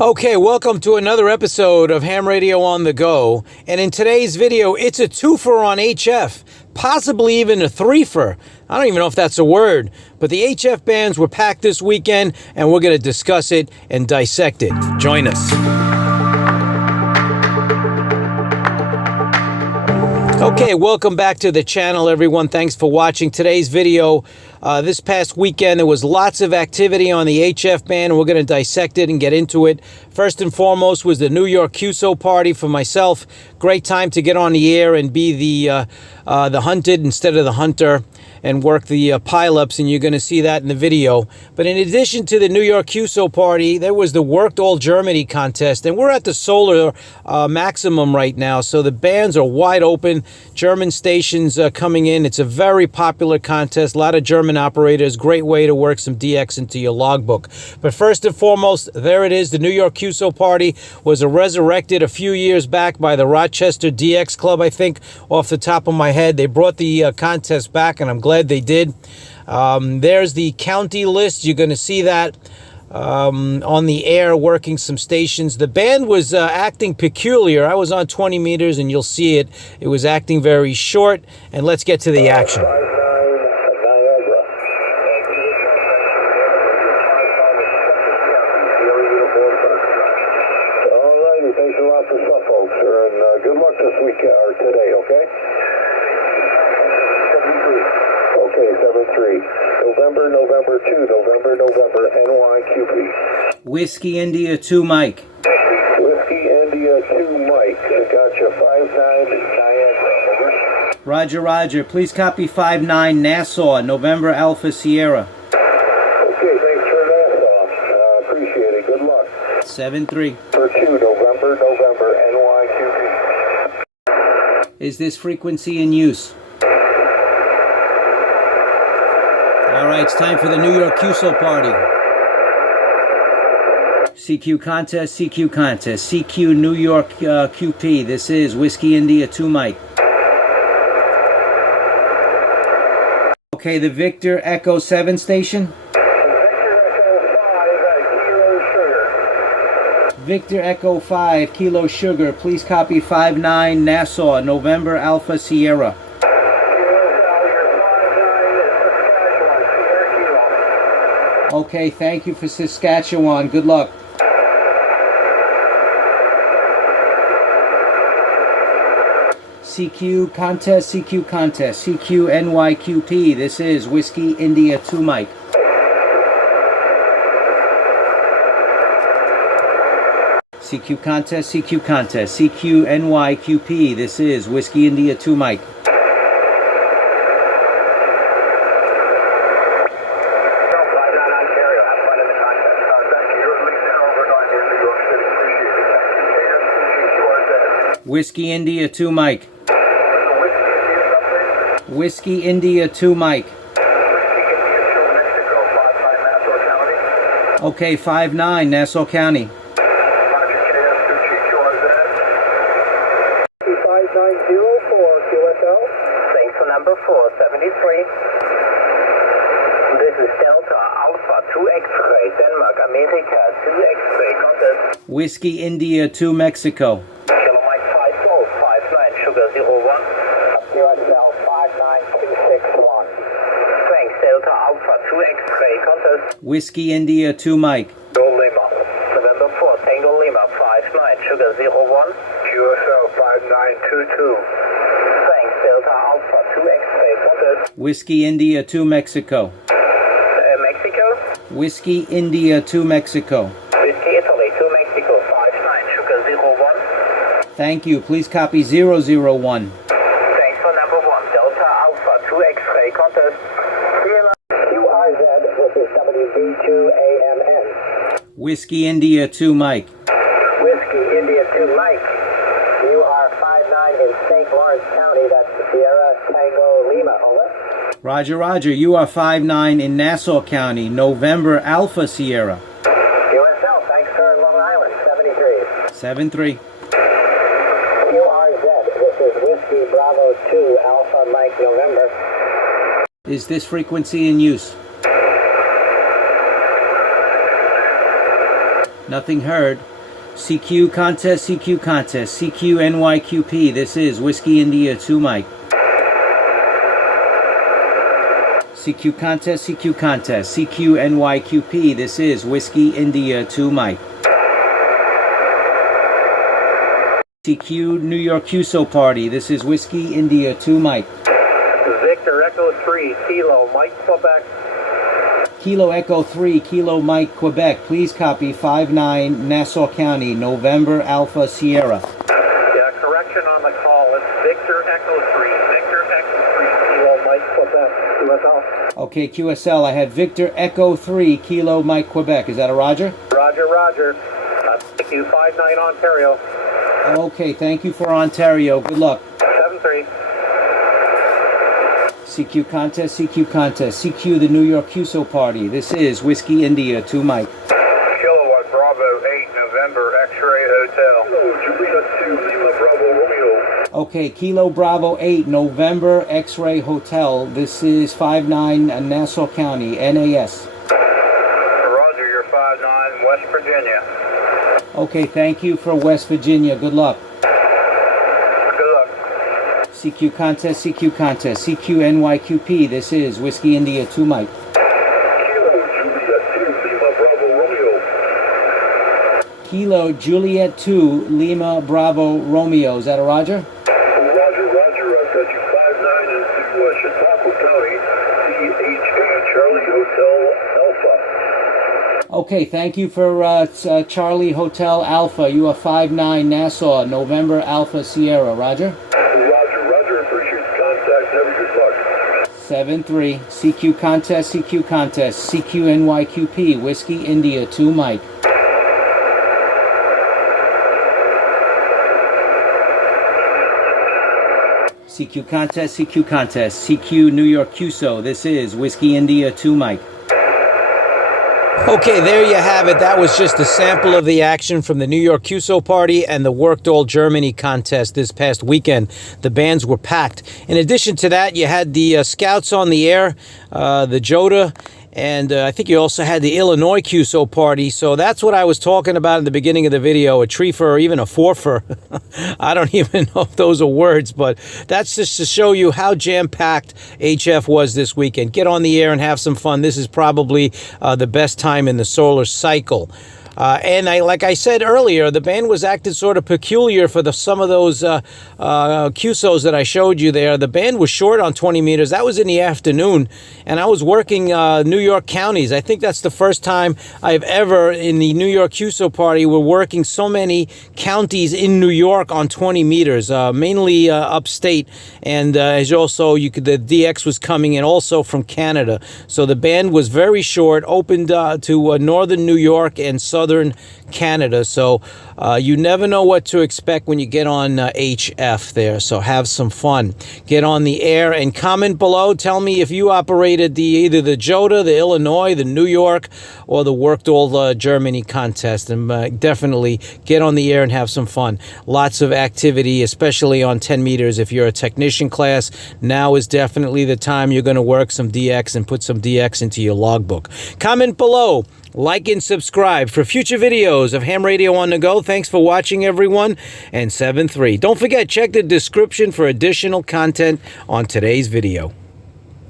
Okay, welcome to another episode of Ham Radio on the Go. And in today's video, it's a twofer on HF, possibly even a threefer. I don't even know if that's a word, but the HF bands were packed this weekend, and we're going to discuss it and dissect it. Join us. Okay, welcome back to the channel, everyone. Thanks for watching today's video. This past weekend, there was lots of activity on the HF band, and we're going to dissect it and get into it. First and foremost was the New York QSO Party for myself. Great time to get on the air and be the hunted instead of the hunter and work the pile-ups, and you're going to see that in the video. But in addition to the New York QSO Party, there was the Worked All Germany contest, and we're at the solar maximum right now, so the bands are wide open. German stations coming in. It's a very popular contest. A lot of German operators. Great way to work some DX into your logbook. But first and foremost, there it is. The New York QSO Party was resurrected a few years back by the Rochester DX Club, I think, off the top of my head. They brought the contest back, and I'm glad they did. There's the county list. You're going to see that on the air, working some stations. The band was acting peculiar. I was on 20 meters, and you'll see it. It was acting very short, and let's get to the action. Good luck this week or today, okay? Okay, 7-3. November 2, November, NYQP. Whiskey India 2 Mike. Whiskey India 2 Mike. Gotcha, 59 Niagara. Over. Roger. Please copy 59 Nassau, November Alpha Sierra. Okay, thanks for Nassau. Appreciate it. Good luck. 7-3. For 2, November, NYQP. Is this frequency in use? All right, it's time for the New York QSO Party. CQ contest, CQ New York QP. This is Whiskey India 2 Mike. Okay, the Victor Echo 7 station. Victor Echo 5 Kilo Sugar. Please copy 59 Nassau, November Alpha Sierra. Okay, thank you for Saskatchewan. Good luck. CQ contest, CQ NYQP. This is Whiskey India 2 Mike. CQ contest, CQ NYQP. This is Whiskey India 2 Mike. Whiskey India 2 Mike. Whiskey India 2 Mike. Okay, 59 Nassau County. 5904 QSO. Thanks for number 473. This is Delta Alpha 2 X-ray, Denmark, America 2 X-ray contest. Whiskey India 2 Mexico. Kilo Mike 54, 59, Sugar 01. QSL 59261. Thanks, Delta Alpha 2 X-ray contest. Whiskey India 2 Mike. Go Lima. November 4, Tango Lima 59, Sugar 01. QSL 5922. Thanks, Delta Alpha 2 X-ray contest. Whiskey India 2 Mexico. Mexico. Whiskey India 2 Mexico. Whiskey Italy 2 Mexico 59, Sugar 01. Thank you. Please copy 001. Thanks for number 1, Delta Alpha 2 X-ray contest. QIZ, this is WV2AMN. Whiskey India 2 Mike. Whiskey India 2 Mike. You are 59 in St. Lawrence County, that's Sierra Tango Lima, over. Roger. You are 59 in Nassau County, November Alpha Sierra. QSL, thanks for Long Island, 73. 7-3. QRZ, this is Whiskey Bravo 2 Alpha Mike November. Is this frequency in use? Nothing heard. CQ contest, CQ contest, CQ NYQP. This is Whiskey India 2 Mike. CQ contest, CQ contest, CQ NYQP. This is Whiskey India 2 Mike. CQ New York QSO Party. This is Whiskey India 2 Mike. Victor Echo 3, Kilo, Mike, Quebec. Kilo Echo 3, Kilo Mike, Quebec. Please copy 59 Nassau County, November Alpha Sierra. Yeah, correction on the call. It's Victor Echo 3, Victor Echo 3, Kilo, Mike, Quebec, QSL. Okay, QSL, I had Victor Echo 3, Kilo Mike, Quebec. Is that a Roger? Roger, Roger. Thank you, 59 Ontario. Okay, thank you for Ontario. Good luck. 7-3. CQ contest, CQ contest, CQ the New York QSO Party. This is Whiskey India 2 Mike. Kilowatt Bravo 8, November X-Ray Hotel. Hello, Juliet 2, Lima Bravo Romeo. Okay, Kilo Bravo 8, November X-Ray Hotel. This is 59 Nassau County, NAS. Roger, you're 59 West Virginia. Okay, thank you for West Virginia. Good luck. Good luck. CQ contest, CQ contest, CQ NYQP. This is Whiskey India 2 Mike. Kilo, Juliet 2, Lima Bravo Romeo. Kilo Juliet 2, Lima Bravo Romeo. Is that a Roger? Roger, Roger. I've got you 59 into Chautauqua County, CHA Charlie Hotel Alpha. Okay, thank you for Charlie Hotel Alpha. You are 59 Nassau, November Alpha Sierra. Roger? Roger, Roger. Appreciate the contact. Have a good luck. 7-3. CQ contest, CQ contest, CQ NYQP. Whiskey India 2 Mike. CQ contest, CQ contest, CQ New York QSO. This is Whiskey India 2 Mike. Okay, there you have it. That was just a sample of the action from the New York QSO Party and the Workdoll Germany contest this past weekend. The bands were packed. In addition to that, you had the Scouts on the air, the JOTA, and I think you also had the Illinois QSO Party. So that's what I was talking about in the beginning of the video, a treefer or even a fourfer. I don't even know if those are words, but that's just to show you how jam-packed HF was this weekend. Get on the air and have some fun. This is probably the best time in the solar cycle. And like I said earlier, the band was acting sort of peculiar for some of those QSOs that I showed you there. The band was short on 20 meters. That was in the afternoon, and I was working New York counties. I think that's the first time I've ever, in the New York QSO Party, we're working so many counties in New York on 20 meters, mainly upstate. And as also, the DX was coming in also from Canada. So the band was very short, opened to northern New York and southern Canada. So you never know what to expect when you get on HF there. So have some fun. Get on the air and comment below. Tell me if you operated either the JOTA, the Illinois, the New York, or the Workdoll Germany contest. And definitely get on the air and have some fun. Lots of activity, especially on 10 meters. If you're a technician class, now is definitely the time you're going to work some DX and put some DX into your logbook. Comment below. Like and subscribe for future videos of Ham Radio on the Go. Thanks for watching, everyone. And 7-3. Don't forget, check the description for additional content on today's video.